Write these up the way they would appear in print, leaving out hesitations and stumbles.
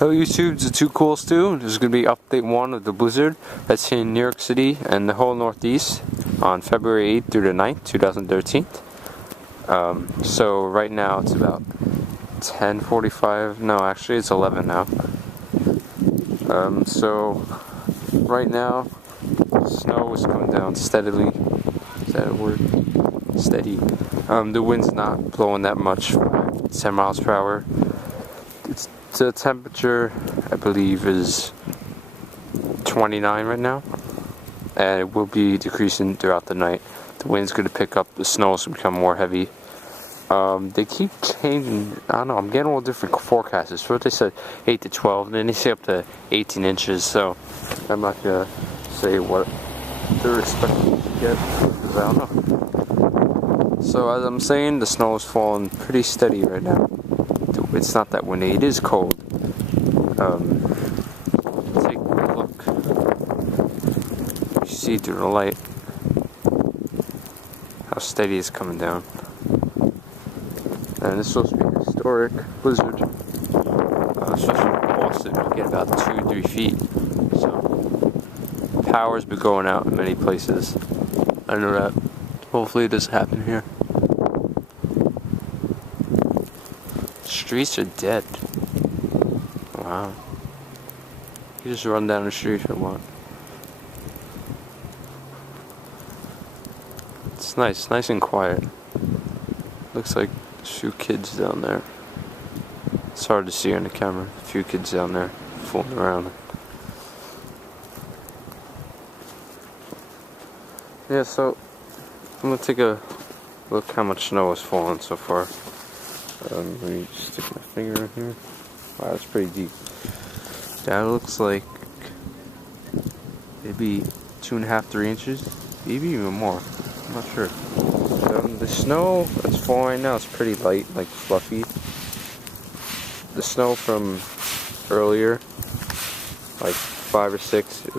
Hello YouTube, it's the Too Cool Stu. This is going to be update 1 of the blizzard that's here in New York City and the whole Northeast on February 8th through the 9th, 2013. So right now it's about 10:45, no actually it's 11 now. So right now snow is coming down steadily. Is that a word? Steady. The wind's not blowing that much, 10 miles per hour. The temperature, I believe, is 29 right now, and it will be decreasing throughout the night. The wind's going to pick up, the snow is going to become more heavy. They keep changing, I don't know, I'm getting all different forecasts. First they said 8 to 12, and then they say up to 18 inches, so I'm not going to say what they're expecting to get, because I don't know. So as I'm saying, the snow is falling pretty steady right now. It's not that windy, it is cold. Take a look. You see through the light how steady it's coming down. And it's supposed to be a historic blizzard. Especially in Boston, you get about 2-3 feet. So, power's been going out in many places. I know that. Hopefully it doesn't happen here. Streets are dead. Wow. You just run down the street or what? It's nice and quiet. Looks like a few kids down there. It's hard to see on the camera. A few kids down there fooling around. Yeah, so I'm gonna take a look how much snow has fallen so far. Let me just stick my finger in here. Wow, that's pretty deep. That looks like maybe 2.5–3 inches, maybe even more. I'm not sure. The snow that's falling right now is pretty light, like fluffy. The snow from earlier, like 5 or 6, it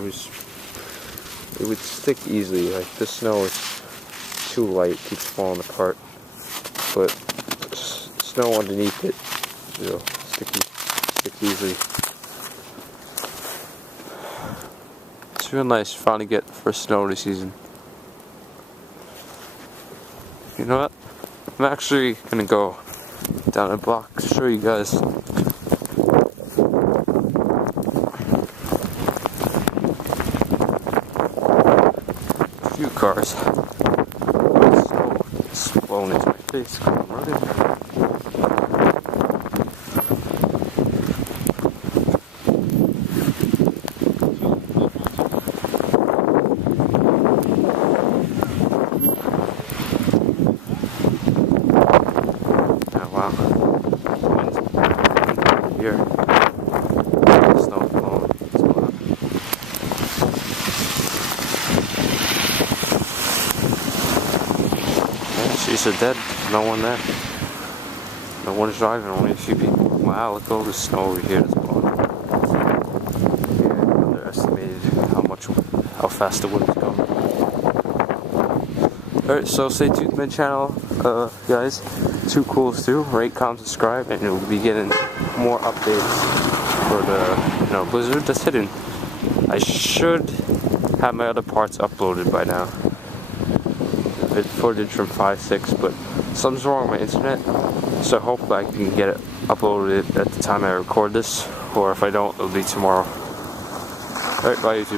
would stick easily. Like this snow is too light, keeps falling apart. But snow underneath it, you know, stick easily. It's real nice to finally get the first snow this season. You know what? I'm actually gonna go down a block to show you guys. A few cars. Snow is blowing into my face. Come right in there. Here, snow blowing. Yeah, streets are dead. No one there. No one's driving. Only a few people. Wow, look at all the snow over here that's blowing. Yeah, underestimated how fast the wind is going. Alright, so stay tuned to my channel, guys. Too Cool Stu. Rate, comment, subscribe, and we'll be getting more updates for the blizzard that's hidden. I should have my other parts uploaded by now. Footage from 5/6, but something's wrong with my internet, so hopefully I can get it uploaded at the time I record this, or if I don't, it'll be tomorrow. Alright, bye YouTube.